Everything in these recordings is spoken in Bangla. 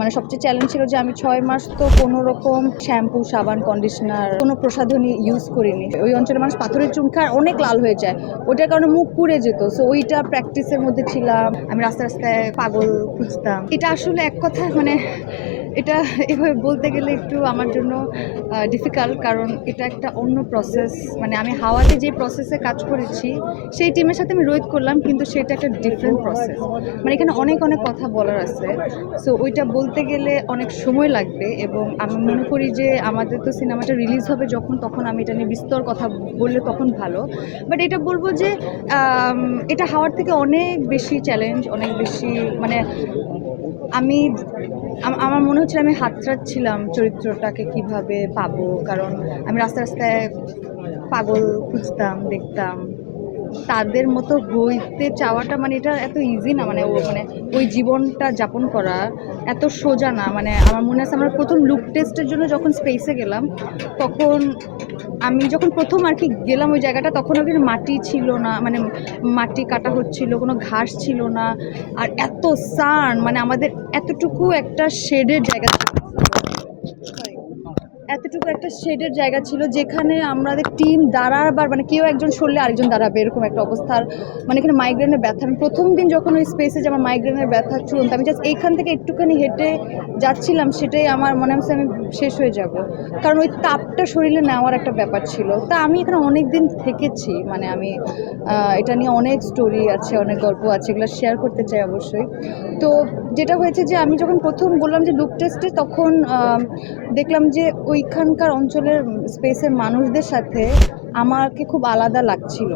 মানে সবচেয়ে চ্যালেঞ্জ ছিল যে আমি 6 মাস তো কোনো রকম শ্যাম্পু, সাবান, কন্ডিশনার কোনো প্রসাধনী ইউজ করিনি। ওই অঞ্চলের মানুষ পাথরের চুন খায়, অনেক লাল হয়ে যায়। ওইটার কারণে মুখ পুড়ে যেত। সো ওইটা প্র্যাকটিসের মধ্যে ছিলাম। আমি রাস্তায় রাস্তায় পাগল খুঁজতাম। এটা আসলে এক কথায় মানে এটা এভাবে বলতে গেলে একটু আমার জন্য ডিফিকাল্ট, কারণ এটা একটা অন্য প্রসেস। মানে আমি হাওয়াতে যে প্রসেসে কাজ করেছি সেই টিমের সাথে আমি রোধ করলাম, কিন্তু সেটা একটা ডিফারেন্ট প্রসেস। মানে এখানে অনেক অনেক কথা বলার আছে। সো ওইটা বলতে গেলে অনেক সময় লাগবে, এবং আমি মনে করি যে আমাদের তো সিনেমাটা রিলিজ হবে যখন, তখন আমি এটা নিয়ে বিস্তর কথা বললে তখন ভালো। বাট এটা বলবো যে এটা হাওয়ার থেকে অনেক বেশি চ্যালেঞ্জ, অনেক বেশি মানে আমি আমার মনে হচ্ছিল আমি হাতড়াচ্ছিলাম চরিত্রটাকে কিভাবে পাবো, কারণ আমি রাস্তায় রাস্তায় পাগল খুঁজতাম, দেখতাম। তাদের মতো হইতে চাওয়াটা মানে এটা এত ইজি না, মানে ওই জীবনটা যাপন করা এত সোজা না। মানে আমার মনে আছে আমরা প্রথম লুক টেস্টের জন্য যখন স্পেসে গেলাম, তখন আমি যখন প্রথম আর কি গেলাম ওই জায়গাটা, তখন ওখানে মাটি ছিল না, মানে মাটি কাটা হচ্ছিল, কোনো ঘাস ছিল না, আর এত সান, মানে আমাদের এতটুকু একটা শেডের জায়গা এতটুকু একটা শেডের জায়গা ছিল যেখানে আমাদের টিম দাঁড়াবার মানে কেউ একজন সরলে আরেকজন দাঁড়াবে, এরকম একটা অবস্থার। মানে এখানে মাইগ্রেনের ব্যথা, আমি প্রথম দিন যখন ওই স্পেসে যে আমার মাইগ্রেনের ব্যথা চলন্ত, আমি জাস্ট এইখান থেকে একটুখানি হেঁটে যাচ্ছিলাম, সেটাই আমার মনে হচ্ছে আমি শেষ হয়ে যাব, কারণ ওই তাপটা শরীরে নেওয়ার একটা ব্যাপার ছিল। তা আমি এখানে অনেক দিন থেকেছি, মানে আমি এটা নিয়ে অনেক স্টোরি আছে, অনেক গল্প আছে, এগুলো শেয়ার করতে চাই অবশ্যই। তো যেটা হয়েছে যে আমি যখন প্রথম বললাম যে লুক টেস্টে, তখন দেখলাম যে ওইখানকার অঞ্চলের স্পেসের মানুষদের সাথে আমাকে খুব আলাদা লাগছিল।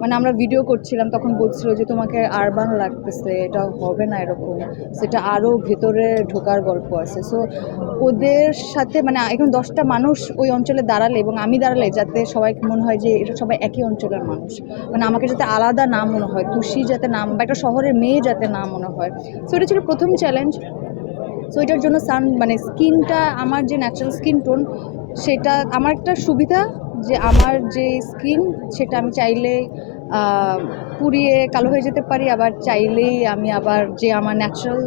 মানে আমরা ভিডিও করছিলাম, তখন বলছিল যে তোমাকে আরবান লাগতেছে, এটা হবে না এরকম, সেটা আরও ভেতরে ঢোকার গল্প আছে। সো ওদের সাথে মানে এখন 10টা মানুষ ওই অঞ্চলে দাঁড়ালে এবং আমি দাঁড়ালে, যাতে সবাই মনে হয় যে এটা সবাই একই অঞ্চলের মানুষ, মানে আমাকে যাতে আলাদা না মনে হয়, তুষি যাতে নাম বা একটা শহরের মেয়ে যাতে না মনে হয়। সো এটা ছিল প্রথম চ্যালেঞ্জ। সো এটার জন্য মানে স্কিনটা, আমার যে ন্যাচারাল স্কিন টোন, সেটা আমার একটা সুবিধা যে আমার যে স্কিন সেটা আমি চাইলে পুড়িয়ে কালো হয়ে যেতে পারি, আবার চাইলেই আমি আবার যে আমার ন্যাচারাল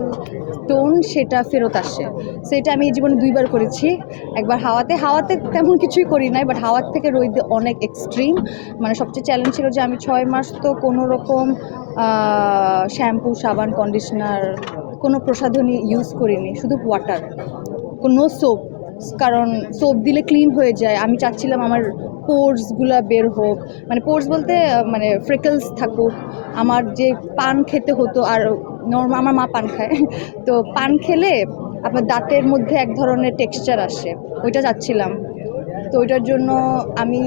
টোন সেটা ফেরত আসে। সেটা আমি এই জীবনে 2বার করেছি। একবার হাওয়াতে তেমন কিছুই করি নাই, বাট হাওয়ার থেকে রোদে অনেক এক্সট্রিম। মানে সবচেয়ে চ্যালেঞ্জ ছিল যে আমি 6 মাস তো কোনো রকম শ্যাম্পু, সাবান, কন্ডিশনার কোনো প্রসাধনী ইউজ করিনি, শুধু ওয়াটার, কোনো সোপ, কারণ সোপ দিলে ক্লিন হয়ে যায়। আমি চাচ্ছিলাম আমার পোর্সগুলা বের হোক, মানে পোর্স বলতে মানে ফ্রেকলস থাকুক। আমার যে পান খেতে হতো, আর আমার মা পান খায়, তো পান খেলে আপনার দাঁতের মধ্যে এক ধরনের টেক্সচার আসে, ওইটা চাচ্ছিলাম। তো ওইটার জন্য আমি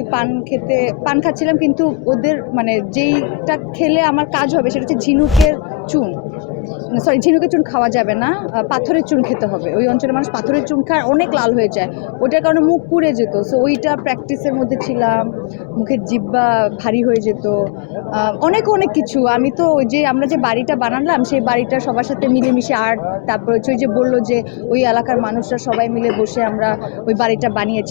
পান খাচ্ছিলাম, কিন্তু ওদের মানে যেইটা খেলে আমার কাজ হবে সেটা হচ্ছে ঝিনুকের চুন। ঝিনুকের চুন খাওয়া যাবে না, পাথরের চুন খেতে হবে। ওই অঞ্চলের মানুষ পাথরের চুন খায়, অনেক লাল হয়ে যায়। ওইটার কারণে মুখ পুড়ে যেত। সো ওইটা প্র্যাকটিসের মধ্যে ছিলাম, মুখের জিহ্বা ভারী হয়ে যেত, অনেক অনেক কিছু। আমি তো ওই যে আমরা যে বাড়িটা বানালাম, সেই বাড়িটা সবার সাথে মিলেমিশে আর্ট, তারপর ওই যে বললো যে ওই এলাকার মানুষরা সবাই মিলে বসে আমরা ওই বাড়িটা বানিয়েছি।